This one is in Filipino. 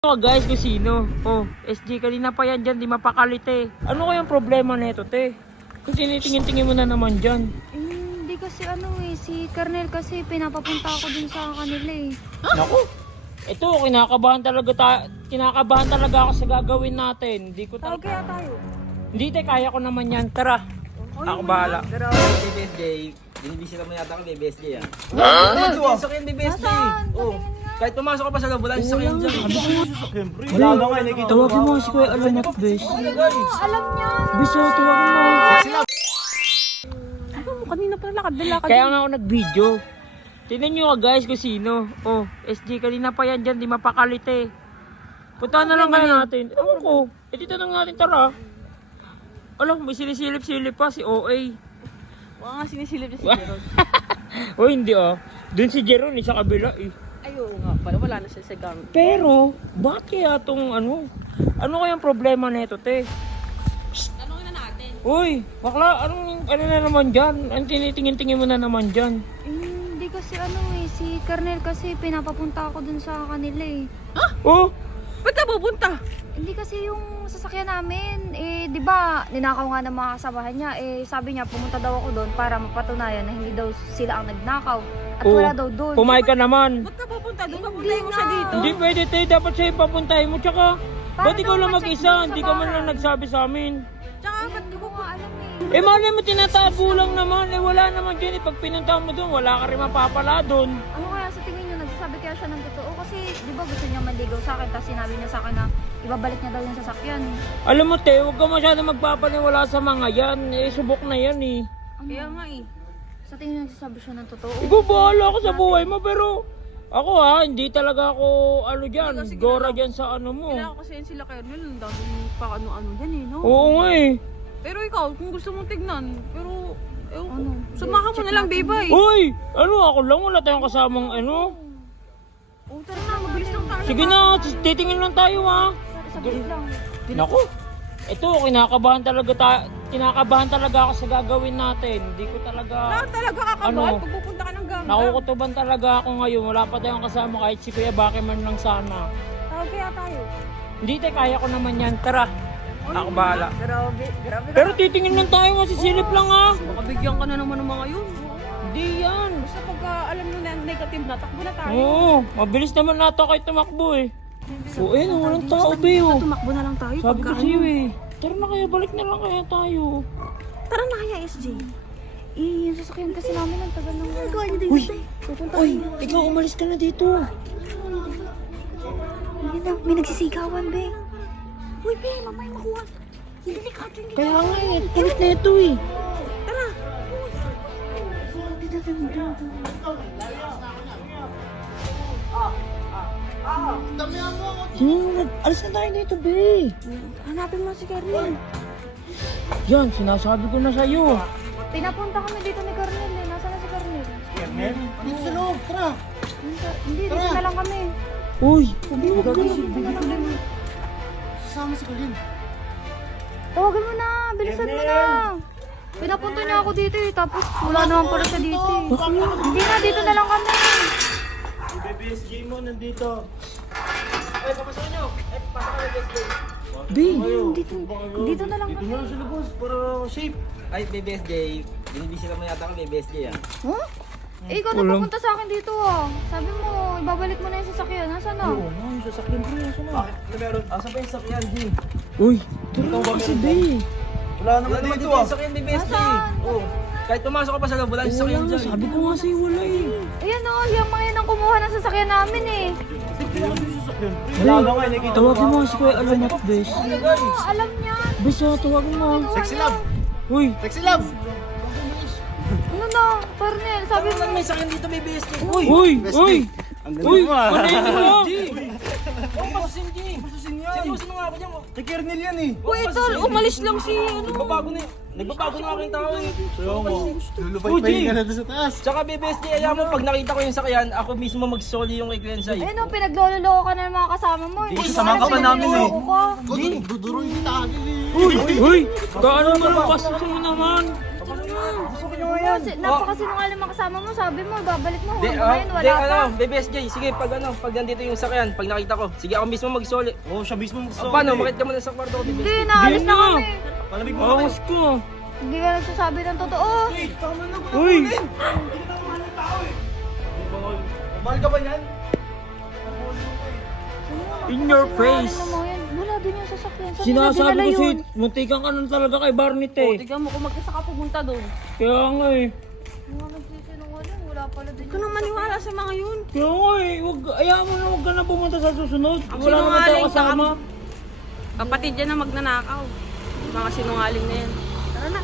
Oh guys, kung sino? Oh, SG, kanina pa yan dyan, di mapakalit eh. Ano kayang problema nito, te? Kung tinitingin-tingin mo na naman dyan. Hindi kasi si Kernel kasi pinapapunta ako dun sa kanila eh. Naku! Ito, kinakabahan talaga ako sa gagawin natin. Hindi ko Tawag kaya tayo. Hindi, te, kaya ko naman yan. Tara, ako bahala. Pero BBSJ, binibisi naman yata kami BBSJ ah. Ano? Sasakyan BBSJ. Nasaan? Oh. Patingin nga. Kahit pumasok ka pa sa loob, wala yung sasakyan dyan. Wala na nga, nakikita ko. Tawagin mo si Kuya Alamat, bes. Alam niya. Bes, tawagin mo. Ano mo, kanina pa lakad-lakad. Kaya nga ako nag-video. Tingnan nyo guys kung sino. Oh, SG, kanina pa yan dyan, di mapakalit eh. Punta na lang kaya natin. Ewan ko. Dito na natin, tara. Alam, may sinisilip-silip pa si OA. Wala nga sinisilip niya si Jeron. O hindi oh. Doon si Jeron, sa kabila eh. Ayaw nga pala, wala na siya sa gang. Pero, bakit kaya tong ano? Ano kayang problema nito, te? Tanongin na natin. Uy, bakla, ano na naman dyan? Ang tinitingin-tingin mo na naman dyan. Hindi kasi si Kernel kasi pinapapunta ako dun sa kanila eh. Oh, Ba't ka pupunta? Hindi kasi yung sasakyan namin, di ba, ninakaw nga ng mga kasamahan niya, sabi niya pumunta daw ako doon para mapatunayan na hindi daw sila ang nagnakaw. At oh. wala daw doon. Pumayag ka naman. Ba't ka pupunta doon? Papuntahin mo siya dito. Hindi pwede, te. Dapat siya ipapuntahin mo. Tsaka, ba't ikaw lang ma-check mag-isa? doon sa Hindi ka man bahay? lang nagsabi sa amin. Tsaka ba't ko nga alam eh. Eh, malay mo, tinatabo lang naman. Eh, wala naman dyan. Pag pinunta mo doon, wala ka rin mapapala doon. Ano kaya sa tingin niyo, nagsasabi kaya siya ng totoo? Kasi di ba gusto niya manligaw sa akin, tapos sinabi niya sa akin na ibabalik niya daw yung sasakyan. Alam mo, te, huwag ka masyado magpapaniwala sa mga yan. Eh, subok na yan eh. Kaya nga eh. Sa tingin niyo, nagsasabi siya ng totoo? Ikaw bahala ako sa buhay mo, pero ako hindi talaga ako dyan, gora dyan sa ano mo. Kailangan kasi yan sila Kernel, ang daming pa ano-ano dyan eh, no? Oo nga eh. Pero ikaw, kung gusto mong tignan, pero, Ano? sumakan mo na lang, baby. Uy, ako lang, wala tayong kasamang ano. Oh, tara na, mabilis lang tayo. Sige na, titingin lang tayo ha. Saglit lang. Naku, ito, kinakabahan talaga ako sa gagawin natin. Hindi ko talaga, Talaga kakabahan Ano? pag pupunta ka ng gang. nakukutuban talaga ako ngayon. Wala pa tayong kasama kahit si Kuya Bakeman lang sana. Tawag kaya tayo. Hindi tayo, kaya ko naman yan. Tara, ako bahala. Grabe. Pero titingin lang tayo, masisilip lang ha. Baka bigyan ka na naman ng mga yun. Hindi yan. Basta pagka alam mo na negative na, takbo na tayo. Oo, mabilis naman nata kayo tumakbo eh. Oo, walang tao be oh. Tumakbo na lang tayo Sabi ko sa'yo eh. Tara na kaya, balik na lang kaya tayo. Tara na kaya, SJ. Yung sasakyan kasi namin ang tagal ng Uy, uy, ikaw umalis ka na dito. Hindi na, may nagsisigawan be. Uy be, mamay makuha. Hindi delikado yun. Kaya nga eh, kulit na ito eh. Alis na tayo dito be. Hanapin mo si Kernel. Yan, sinasabi ko na sa'yo. Pinapunta kami dito ni Kernel eh. Nasaan na si Kernel? Dito sa loob, tara! Hindi, dito na lang kami. Uy, huwag ka Sasama si Colin. Tawagan mo na, bilisan mo na. Pinapunta niya ako dito eh, tapos wala naman pala siya dito eh. Hindi na, dito na lang kami. Yung BBSJ mo nandito. Ay, papasok nyo. Ay, pasok ka BBSJ. be. Dito na lang Dito kami. na lang sa labas para safe. Ay, BBSJ, binibisi naman yata kami BBSJ ah. Huh? Ikaw na pupunta sa akin dito ah. Sabi mo, ibabalik mo na yung sasakyan. Nasaan na? Oo, yung sasakyan ko yun. Bakit? Ano meron? Asa pa yung sakyan, G? Uy, tara na kasi be. Wala naman Wala naman dito dito yung ah. sakyan BBSJ. Nasaan? Oo. Kahit pumasok ka pa sa loob, wala yung sasakyan Wala, dyan. sabi ko nga sa'yo wala eh. Ayan o, yung mga yan ang kumuha ng sasakyan namin eh. Wala na nga, nakikita ko. Tawagin mo si Kuya Alamat, bes. Alam niya. Bes, tawagin mo. Sexy love! Uy, Sexy love! Ano na, Kernel, sabi mo. May sakyan dito BBSJ. uy, uy. Ang Uy, ganda mo ah. ano yun mo? Oo, pasusin, G. Pasusin yan. Seryoso na nga ako dyan. Kay Kernel yan eh. Uy, tol, umalis lang si Nagbabago na Nagbabago na aking tao eh. So mo, lulupay Uy, ka na doon sa taas. Tsaka BBSJ, ayaw mo pag nakita ko yung sakyan, ako mismo mag-soli yung kay Kuya Ensay. Ayun o, pinagloloko ka na ng mga kasama mo. Uy, sasama ka pa namin eh. Pinagdoloko ka. Duduruin kita agad eh. Uy, kaano mo lang, pasok mo naman. Kasi, napakasinungaling mga kasama mo. Sabi mo, babalik mo. Di, Ngayon, wala pa. Baby SJ, sige, pag nandito yung sakyan, pag nakita ko, sige ako mismo magsoli. Oo, siya mismo magsasabi. Paano, makit ka muna sa kwarto ko, baby Hindi, SJ. naalis na Hindi na. kami. Malamig mo kayo. Angas ko. Hindi ka nagsasabi ng totoo. Wait, tama na. Uy! Hindi ka naman mahal ng tao eh. Mahal ka ba niyan? In your Sinungaling face. naman yan. Wala din yung sasakyan. Saan nila Sinasabi dinala ko yun? sa'yo, muntikan ka nun talaga kay Barnett eh. Tignan mo kung mag-isa ka pupunta doon. Kaya nga eh. Mga nagsisinungaling, wala pala din Ikaw na maniwala sa mga yun. Kaya nga eh. Ayaw mo na huwag ka na pumunta sa susunod. Ang Wala naman tayo sinungaling, kasama. Kapatid yan na magnanakaw. Mga sinungaling na yan. Tara na.